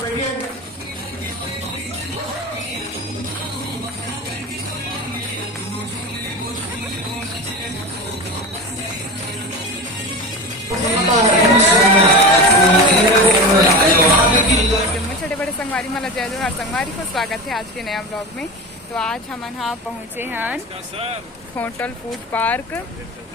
छोटे बड़े संगवारी मला जय जोहार संगवारी को स्वागत है आज के नया ब्लॉग में। तो आज हम यहाँ पहुँचे हैं hotel food park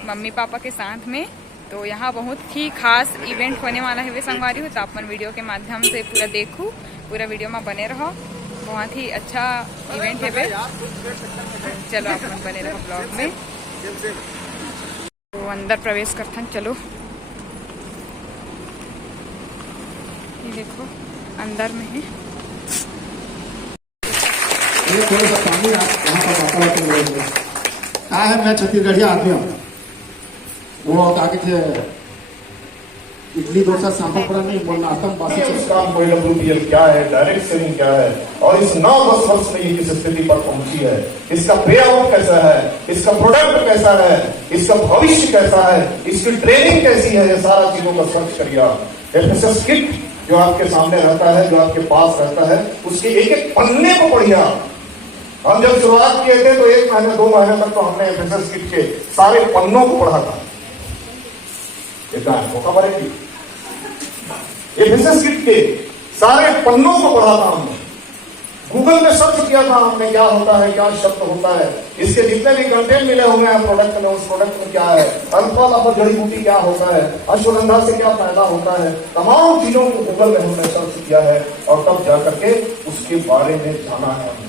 mummy papa के साथ में। तो यहाँ बहुत ही खास इवेंट होने वाला है वे संगवारी हो, तो अपन वीडियो के माध्यम से पूरा देखूँ, पूरा वीडियो में बने रहो। बहुत ही अच्छा इवेंट है वे, चलो अपन बने रहो ब्लॉग में। तो अंदर प्रवेश करते हैं, चलो ये देखो अंदर में है। क्या है, मैं छत्तीसगढ़िया आदमी हूँ। वो आगे थे इडली डोसा सांभर पड़ा नहीं बोलना आता बासी इसका WPL क्या है, डायरेक्ट सेलिंग क्या है, और इस 9-10 वर्ष में ये किस स्थिति पर पहुंची है, इसका पे आउट कैसा है, इसका प्रोडक्ट कैसा है, इसका भविष्य कैसा है, इसकी ट्रेनिंग कैसी है, ये सारा चीजों को सर्च करिए। FSS किट जो आपके सामने रहता है, जो आपके पास रहता है, उसके एक एक पन्ने को पढ़िए। हम जब शुरुआत किए थे तो 1 महीने 2 महीने तक तो हमने FSS किट के सारे पन्नों को पढ़ा था। FSS किट के सारे पन्नों को पढ़ा था हमने, गूगल में सर्च किया था हमने क्या होता है, क्या शब्द होता है, इसके जितने भी कंटेंट मिले होंगे हैं प्रोडक्ट में, उस प्रोडक्ट में क्या है, अल्फा जड़ी बूटी क्या होता है, अश्वगंधा से क्या फायदा होता है, तमाम चीजों को गूगल में हमने सर्च किया है और तब जाकर के उसके बारे में जाना है हमने।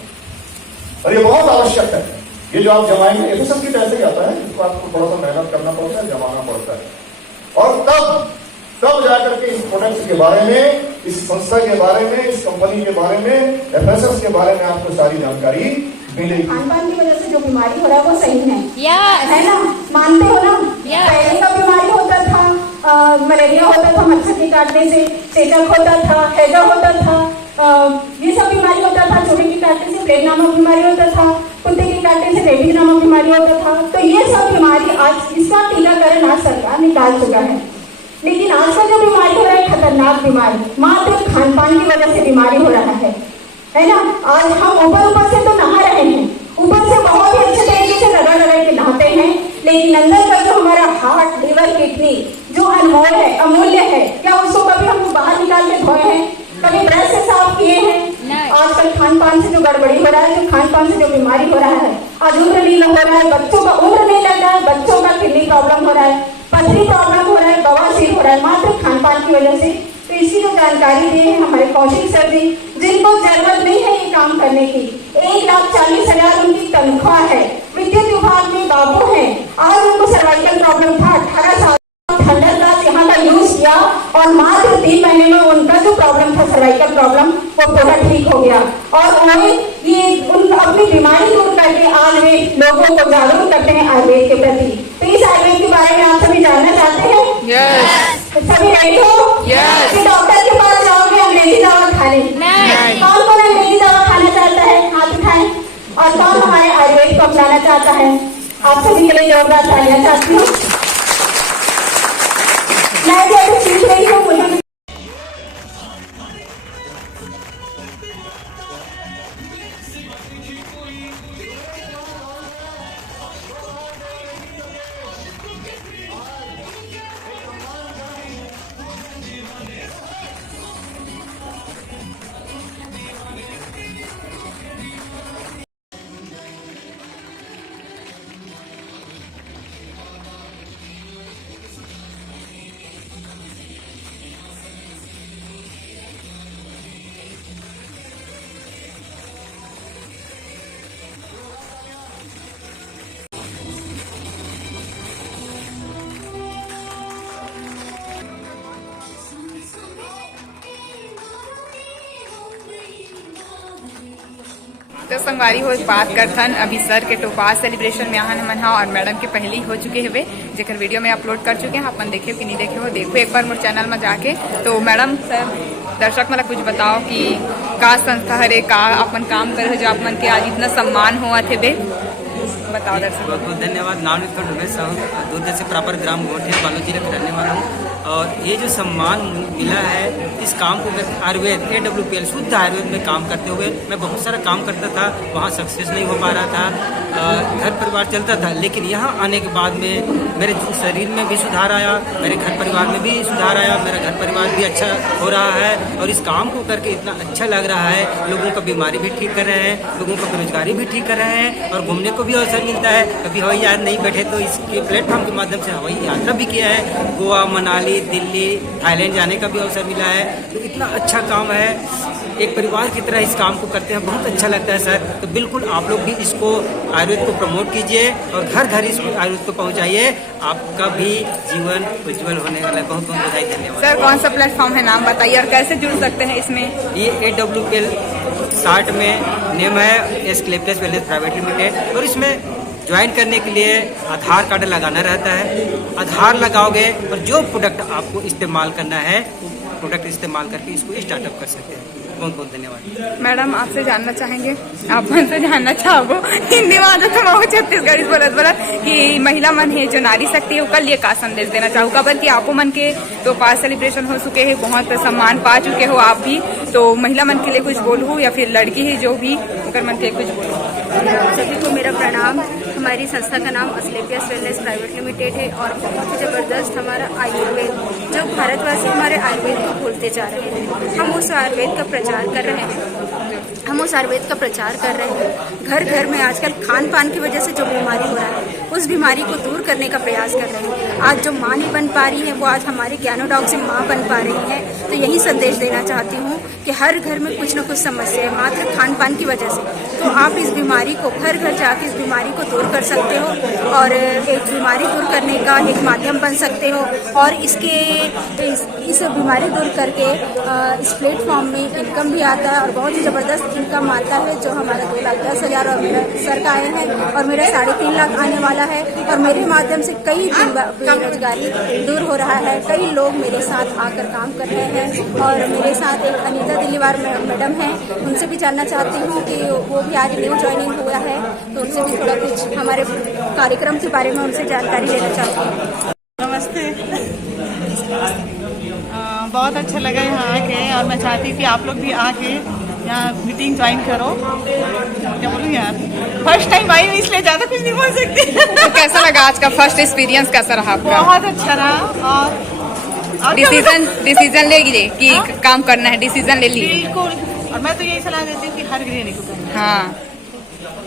और ये बहुत आवश्यक है। ये जो आप जमाएंगे FSS किट ऐसे ही आता है, इसको आपको थोड़ा सा मेहनत करना पड़ता है, जमाना पड़ता है, और तब जाकर के इस प्रोडक्ट के बारे में, इस संस्था के बारे में, इस कंपनी के बारे में, FSS के बारे में आपको सारी जानकारी मिलेगी। खान-पान की वजह से जो बीमारी हो रहा है वो सही है, है ना? मानते हो ना? पहले का बीमारी होता था, मलेरिया होता था मच्छर के काटने से, चेचक होता था, हैजा होता था, ये सब बीमारी होता था। चूहे के काटने से प्लेग नामक बीमारी होता था, कुत्ते के काटने से रेबीज नामक बीमारी होता था। तो ये सब बीमारी आज, इसका टीकाकरण आज सरकार निकाल चुका है। लेकिन आज का जो बीमारी हो रहा है खतरनाक बीमारी, मात्र खान पान की वजह से बीमारी हो रहा है ना? आज हम ऊपर से तो नहा रहे हैं, ऊपर से बहुत ही अच्छे तरीके से रगड़ के नहाते हैं, लेकिन अंदर का जो हमारा हार्ट, लिवर, किडनी जो अनमोल है, अमूल्य है, क्या उसको कभी हम बाहर निकाल के धोए हैं? कभी ब्रश से साफ किए हैं? आजकल खान पान से जो गड़बड़ी हो रहा है, जो खान पान से जो बीमारी हो रहा है, आज उम्र नहीं हो रहा है, बच्चों का उम्र नहीं लग रहा है, बच्चों का किडनी प्रॉब्लम हो रहा है, पथरी प्रॉब्लम हो रहा है, बवासीर हो रहा है, मात्र खान पान की वजह से। तो इसकी जो जानकारी दी है हमारे कौशिक सर जी, जिनको जरूरत नहीं है ये काम करने की, 1,40,000 उनकी तनख्वाह है, विद्युत विभाग में बाबू है, आज उनको सर्वाइकल प्रॉब्लम था, 18 साल थंडर ग्लास यहाँ का यूज किया और मात्र 3 महीने में उनका जो प्रॉब्लम था सर्वाइकल प्रॉब्लम वो पूरा ठीक हो गया। और उन्हें ये अपनी बीमारी दूर करके आज वे लोगों को जागरूक करते हैं आयुर्वेद के प्रति। तो इस आयुर्वेद के बारे में आप सभी जानना चाहते हैं? सभी रेडी हो? डॉक्टर के पास जाओगे अंग्रेजी दवा खाने? कौन कौन अंग्रेजी दवा खाना चाहता है? हाथ उठाएं। और कौन हमारे आयुर्वेद को अपनाना चाहता है? आप सभी के लिए जोरदार तालियां चाहती हूँ। मैं जो अभी सीख रही हूँ मुझे तो संगवारी हो बात करथन अभी सर के टोपास सेलिब्रेशन में आहन मन और मैडम के पहले ही हो चुके हुए, जेकर वीडियो में अपलोड कर चुके हैं। अपन देखे हो कि नहीं देखे हो, देखो एक बार मोर चैनल में जाके। तो मैडम सर दर्शक मला कुछ बताओ कि का संस्था हरे, का अपन काम करे जो आप मन के आज इतना सम्मान हुआ थे बे बताओ दर्शकों बहुत बहुत धन्यवाद। नाम लिखकर डुबे साहू, दुर्ग से प्रॉपर ग्राम गोठे बालोद जिले का रहने वाला हूँ। और ये जो सम्मान मिला है, इस काम को मैं आयुर्वेद AWPL शुद्ध आयुर्वेद में काम करते हुए मैं बहुत सारा काम करता था, वहाँ सक्सेस नहीं हो पा रहा था, घर परिवार चलता था। लेकिन यहाँ आने के बाद में मेरे शरीर में भी सुधार आया, मेरे घर परिवार में भी सुधार आया, मेरा घर परिवार भी अच्छा हो रहा है। और इस काम को करके इतना अच्छा लग रहा है, लोगों का बीमारी भी ठीक कर रहे हैं, लोगों का बेरोजगारी भी ठीक कर रहे हैं, और घूमने को भी अवसर मिलता है। कभी हवाई जहाज नहीं बैठे तो इसके प्लेटफॉर्म के माध्यम से हवाई यात्रा भी किया है, गोवा, मनाली, दिल्ली, थाईलैंड जाने का भी अवसर मिला है। तो इतना अच्छा काम है, एक परिवार की तरह इस काम को करते हैं, बहुत अच्छा लगता है सर। तो बिल्कुल आप लोग भी इसको आयुर्वेद को प्रमोट कीजिए और घर घर इस आयुर्वेद को पहुंचाइए, आपका भी जीवन उज्जवल होने वाला है। बहुत बहुत बधाई, धन्यवाद सर। कौन सा प्लेटफॉर्म है, नाम बताइए, और कैसे जुड़ सकते हैं इसमें? ये AWPL शार्ट में नेम है, एस क्लेप्टस वेलनेस प्राइवेट लिमिटेड। और इसमें ज्वाइन करने के लिए आधार कार्ड लगाना रहता है। आधार लगाओगे और जो प्रोडक्ट आपको इस्तेमाल करना है वो प्रोडक्ट इस्तेमाल करके इसको स्टार्टअप कर सकते हैं। बहुत बहुत धन्यवाद। मैडम आपसे जानना चाहेंगे, आप हमसे जानना चाहोगे हिंदी में आदत हम छत्तीसगढ़ी बोला कि महिला मन है जो नारी शक्ति है, कल ये का संदेश देना चाहूँगा। बल्कि आपो मन के तो पास सेलिब्रेशन हो चुके हैं, बहुत सम्मान पा चुके हो आप भी, तो महिला मन के लिए कुछ बोलूँ या फिर लड़की है जो भी अगर मन के कुछ बोलूँ? सभी को मेरा प्रणाम। हमारी संस्था का नाम अस्क्लेपियस वेलनेस प्राइवेट लिमिटेड है और बहुत ही ज़बरदस्त हमारा आयुर्वेद, जो भारतवासी हमारे आयुर्वेद को भूलते जा रहे हैं, हम उस आयुर्वेद का प्रचार कर रहे हैं। घर घर में आजकल खान पान की वजह से जो बीमारी हो रहा है, उस बीमारी को दूर करने का प्रयास कर रहे हैं। आज जो माँ नहीं बन पा रही है, वो आज हमारे ज्ञानोडॉग से माँ बन पा रही है। तो यही संदेश देना चाहती हूँ कि हर घर में कुछ न कुछ समस्या है, मात्र खान पान की वजह से। तो आप इस बीमारी को घर घर जाके इस बीमारी को दूर कर सकते हो और एक बीमारी दूर करने का एक माध्यम बन सकते हो। और इस बीमारी दूर करके इस प्लेटफॉर्म में इनकम भी आता है और बहुत ही ज़बरदस्त इनकम आता है, जो हमारा 2,10,000 और सर का आए हैं और मेरा 3.5 लाख आने वाला है। और मेरे माध्यम से कई बेरोजगारी दूर हो रहा है, कई लोग मेरे साथ आकर काम कर रहे हैं। और मेरे साथ एक अनीता दिलीवार मैडम हैं, उनसे भी जानना चाहती हूँ कि वो भी आज न्यू ज्वाइनिंग हुआ है, तो उनसे भी थोड़ा कुछ हमारे कार्यक्रम के बारे में उनसे जानकारी लेना चाहती हूँ। नमस्ते। बहुत अच्छा लगा यहाँ आके, और मैं चाहती थी आप लोग भी आके यहाँ मीटिंग ज्वाइन करो। क्या बोलूँ यार, फर्स्ट टाइम आई हूँ इसलिए ज़्यादा कुछ नहीं बोल सकती। तो कैसा लगा आज का फर्स्ट एक्सपीरियंस, कैसा रहा आपका? बहुत अच्छा रहा। और डिसीजन ले लिए कि काम करना है, डिसीजन ले लिए? बिल्कुल। और मैं तो यही सलाह देती हूँ कि हर गृहिणी को करना। हाँ,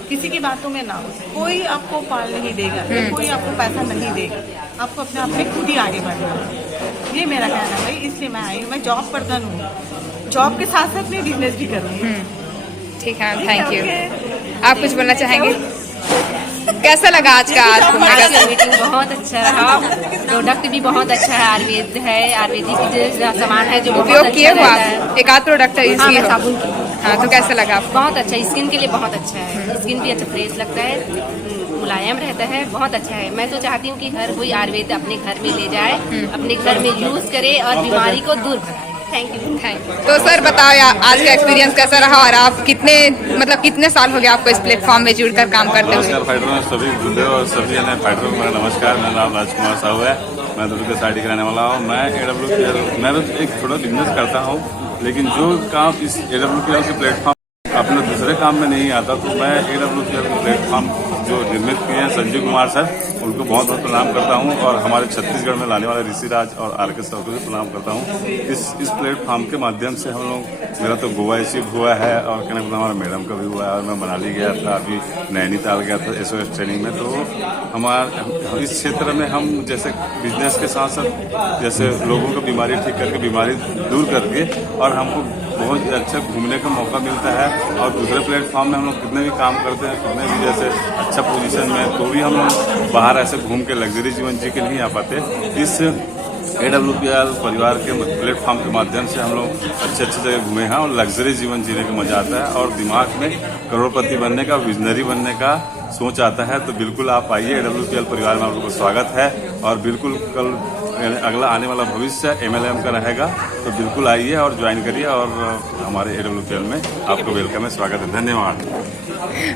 किसी की बातों में ना, कोई आपको पाल नहीं देगा, कोई आपको पैसा नहीं देगा, आपको अपने आप में खुद ही आगे बढ़ना है। ये मेरा कहना है भाई, इसलिए मैं आई हूँ। मैं जॉब पर्सन हूँ, जॉब के साथ साथ मैं बिजनेस भी कर रही हूँ। ठीक है, थैंक यू। आप कुछ बोलना चाहेंगे? कैसा लगा आज का? मीटिंग बहुत अच्छा रहा, प्रोडक्ट भी बहुत अच्छा है, आयुर्वेदिक जो सामान है जो उपयोग किए हो आप? एक आध प्रोडक्ट यूज किए हो? साबुन की। हाँ, तो कैसा लगा आपको? बहुत अच्छा, स्किन के लिए बहुत अच्छा है, स्किन भी अच्छा फ्रेश लगता है, मुलायम रहता है, बहुत अच्छा है। मैं तो चाहती हूँ कि हर कोई आयुर्वेद अपने घर में ले जाए, अपने घर में यूज करे और बीमारी को दूर भगाए। Thank you. तो सर बताओ यार, आज का एक्सपीरियंस कैसा रहा और आप कितने साल हो गए आपको इस प्लेटफॉर्म में जुड़कर काम करते हुए? नमस्कार फाइटरों में सभी जुड़े और सभी फाइटरों को मेरा नमस्कार। मेरा नाम राजकुमार साहू है, मैं दुर्ग के साइड का रहने वाला हूँ। मैं AWPL मैं तो एक छोटा बिजनेस करता हूँ, लेकिन जो काम इस AWPL के प्लेटफॉर्म अपने दूसरे काम में नहीं आता, तो मैं AWPL के प्लेटफॉर्म जो निर्मित किए हैं संजीव कुमार सर, उनको बहुत बहुत प्रणाम करता हूं। और हमारे छत्तीसगढ़ में लाने वाले ऋषिराज और RK सर को भी प्रणाम करता हूं। इस प्लेटफॉर्म के माध्यम से हम लोग, मेरा तो गोवा रिसीव हुआ है और कहने को हमारा मैडम का भी हुआ है, और मैं मनाली गया था, अभी नैनीताल गया था SOS ट्रेनिंग में। तो हमारे इस क्षेत्र में हम जैसे बिजनेस के साथ साथ जैसे लोगों को बीमारी ठीक करके, बीमारी दूर करके, और हमको बहुत अच्छा घूमने का मौका मिलता है। और दूसरे प्लेटफॉर्म में हम लोग कितने भी काम करते हैं, कितने भी जैसे अच्छा पोजीशन में, तो भी हम लोग बाहर ऐसे घूम के लग्जरी जीवन जी के नहीं आ पाते। इस AWPL परिवार के प्लेटफॉर्म के माध्यम से हम लोग अच्छे जगह घूमे हैं और लग्जरी जीवन जीने का मजा आता है, और दिमाग में करोड़पति बनने का, विजनरी बनने का सोच आता है। तो बिल्कुल आप आइए, AWPL परिवार में आप लोगों को स्वागत है। और बिल्कुल कल अगला आने वाला भविष्य MLM का रहेगा, तो बिल्कुल आइए और ज्वाइन करिए और हमारे AWPL में आपको वेलकम है, स्वागत है। धन्यवाद।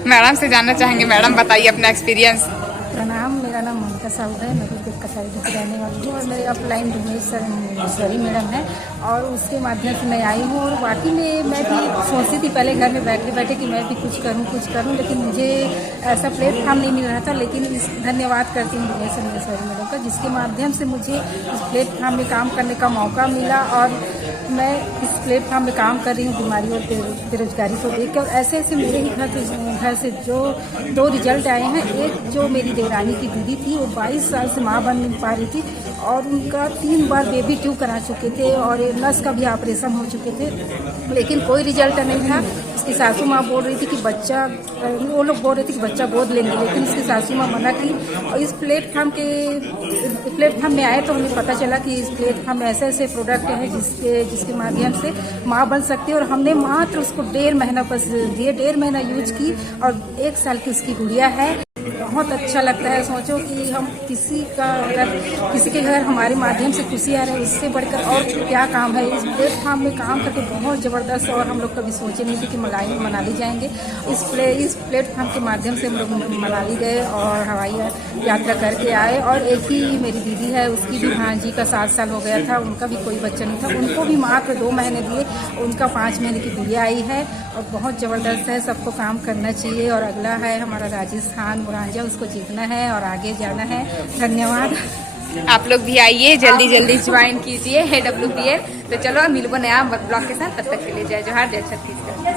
मैडम से जानना चाहेंगे, मैडम बताइए अपना एक्सपीरियंस। प्रणाम, मेरा नाम मोनिका साउद है, मैं भी कसाई की रहने वाली हूँ और मेरे अपलाइन धुमेश्वरी मैडम है और उसके माध्यम से मैं आई हूँ। और वाकई में मैं भी सोचती थी पहले घर में बैठे बैठे कि मैं भी कुछ करूँ, लेकिन मुझे ऐसा प्लेटफॉर्म नहीं मिल रहा था। लेकिन धन्यवाद करती हूँ धुमेश्वरी मैडम का, जिसके माध्यम से मुझे इस प्लेटफॉर्म में काम करने का मौका मिला और मैं इस प्लेटफॉर्म में काम कर रही हूँ बीमारी और बेरोजगारी को देख के। और ऐसे ऐसे मेरे ही घर से जो 2 रिजल्ट आए हैं। एक जो मेरी देवरानी की दीदी थी, वो 22 साल से माँ बन नहीं पा रही थी और उनका 3 बार बेबी ट्यूब करा चुके थे और नस का भी ऑपरेशन हो चुके थे, लेकिन कोई रिजल्ट नहीं था। उसकी सासू माँ बोल रही थी कि बच्चा, वो लोग बोल रहे थे कि बच्चा गोद लेंगे, लेकिन उसकी सासू माँ मना की। और इस प्लेटफॉर्म में आए तो हमें पता चला कि इस प्लेटफॉर्म में ऐसे ऐसे प्रोडक्ट हैं जिसके माध्यम से माँ बन सकती है। और हमने मात्र उसको 1.5 महीना बस दिए, 1.5 महीना यूज की और 1 साल की उसकी गुड़िया है। बहुत अच्छा लगता है। सोचो कि हम किसी के घर हमारे माध्यम से खुशी आ रही है, उससे बढ़कर और क्या काम है। इस प्लेटफॉर्म में काम करके बहुत ज़बरदस्त, और हम लोग कभी सोचे नहीं थे कि मनाली जाएंगे। इस प्लेटफॉर्म के माध्यम से हम लोग मनाली गए और हवाई यात्रा करके आए। और एक ही मेरी दीदी है, उसकी भी भांजी का 7 साल हो गया था, उनका भी कोई बच्चा नहीं था, उनको भी मात्र 2 महीने दिए, उनका 5 महीने की गुड़िया आई है और बहुत ज़बरदस्त है। सबको काम करना चाहिए। और अगला है हमारा राजस्थान मुरांजा, उसको जीतना है और आगे जाना है। धन्यवाद। आप लोग भी आइए, जल्दी ज्वाइन कीजिए AWPL। तो चलो मिलबो नया ब्लॉग के साथ, तब तक के लिए जय जोहार, जय छत्तीसगढ़।